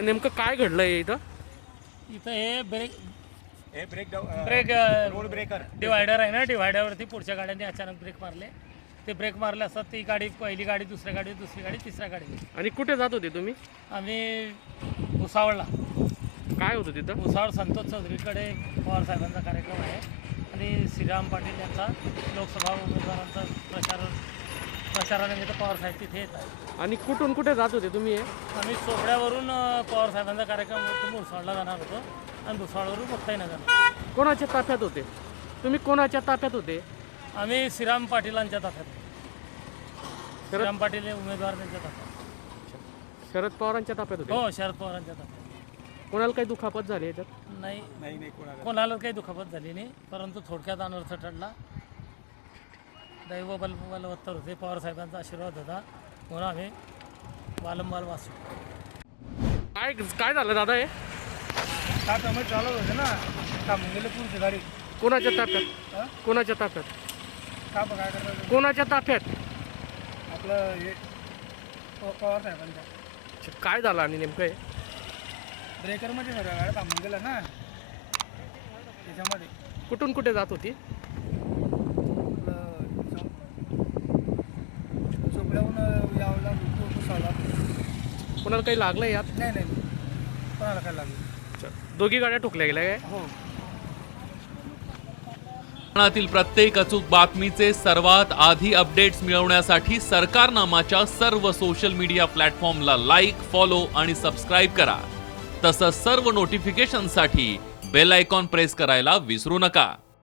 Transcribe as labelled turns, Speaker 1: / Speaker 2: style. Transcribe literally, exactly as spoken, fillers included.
Speaker 1: नेमकं काय घडलंय इथं?
Speaker 2: इथं हे ब्रेक
Speaker 3: हे break
Speaker 2: break
Speaker 3: road breaker
Speaker 2: divider आहे ना, डिवायडरवरती पुढच्या गाड्यांनी अचानक ब्रेक मारले. ते ब्रेक मारले असतात ती गाडी पहिली गाडी, दुसरी गाडी, दुसरी गाडी, तिसऱ्या गाडी.
Speaker 1: आणि कुठे जात होते तुम्ही?
Speaker 2: आम्ही भुसावळला.
Speaker 1: काय होतं तिथं?
Speaker 2: भुसावळ संतोष चौधरीकडे पवार साहेबांचा कार्यक्रम आहे आणि श्रीराम पाटील यांचा लोकसभा उमेदवारांचा प्रचार प्रचारानिमित्त पवार साहेब तिथे येत आहे.
Speaker 1: आणि कुठून कुठे जात होते तुम्ही? हे
Speaker 2: आम्ही सोपड्यावरून अ, पवार साहेबांचा कार्यक्रम होतो भुसावळला जाणार होतो आणि भुसावळवरून मुक्ताईनगर.
Speaker 1: कोणाच्या ताफ्यात होते तुम्ही? कोणाच्या ताफ्यात होते?
Speaker 2: आम्ही श्रीराम पाटीलांच्या ताफ्यात.
Speaker 1: शरद
Speaker 2: श्रीराम पाटील हे उमेदवार त्यांच्या ताफ्यात.
Speaker 1: शरद पवारांच्या ताफ्यात होते?
Speaker 2: हो, शरद पवारांच्या ताफ्यात.
Speaker 1: कोणाला काही दुखापत झाली याच्यात?
Speaker 2: नाही,
Speaker 3: नाही नाही कोणाला
Speaker 2: कोणाला काही दुखापत झाली नाही, परंतु थोडक्यात अनर्थ ठरला. दैव बल बलवत्तर होते, पवार साहेबांचा आशीर्वाद होता म्हणून आम्ही वारंवार वाचू.
Speaker 1: काय काय झालं दादा? हे
Speaker 3: का कामं चालू होते ना, थांबून गेले पुढची गाडी.
Speaker 1: कोणाच्या ताफ्यात? कोणाच्या ताफ्यात?
Speaker 3: का बघ काय करतात
Speaker 1: कोणाच्या ताफ्यात?
Speaker 3: आपलं हे प- पवार साहेबांच्या
Speaker 1: अच्छा, काय झालं आणि नेमकं हे?
Speaker 3: ब्रेकरमध्ये सगळ्या गाड्या थांबून गेल्या ना त्याच्यामध्ये.
Speaker 1: कुठून कुठे जात होती?
Speaker 3: चोपड्याहून यावला भुसावळला.
Speaker 1: कोणाला काही लागलं यात?
Speaker 3: नाही नाही कोणाला काय लागलं?
Speaker 1: अच्छा, दोघी गाड्या ठोकल्या गेल्या काय?
Speaker 3: हो.
Speaker 4: कोकणातील प्रत्येक अचूक बातमीचे सर्वात आधी अपडेट्स मिळवण्यासाठी सरकारनामाच्या सर्व सोशल मीडिया प्लॅटफॉर्मला लाईक, फॉलो आणि सबस्क्राईब करा. तसंच सर्व नोटिफिकेशनसाठी बेल आयकॉन प्रेस करायला विसरू नका.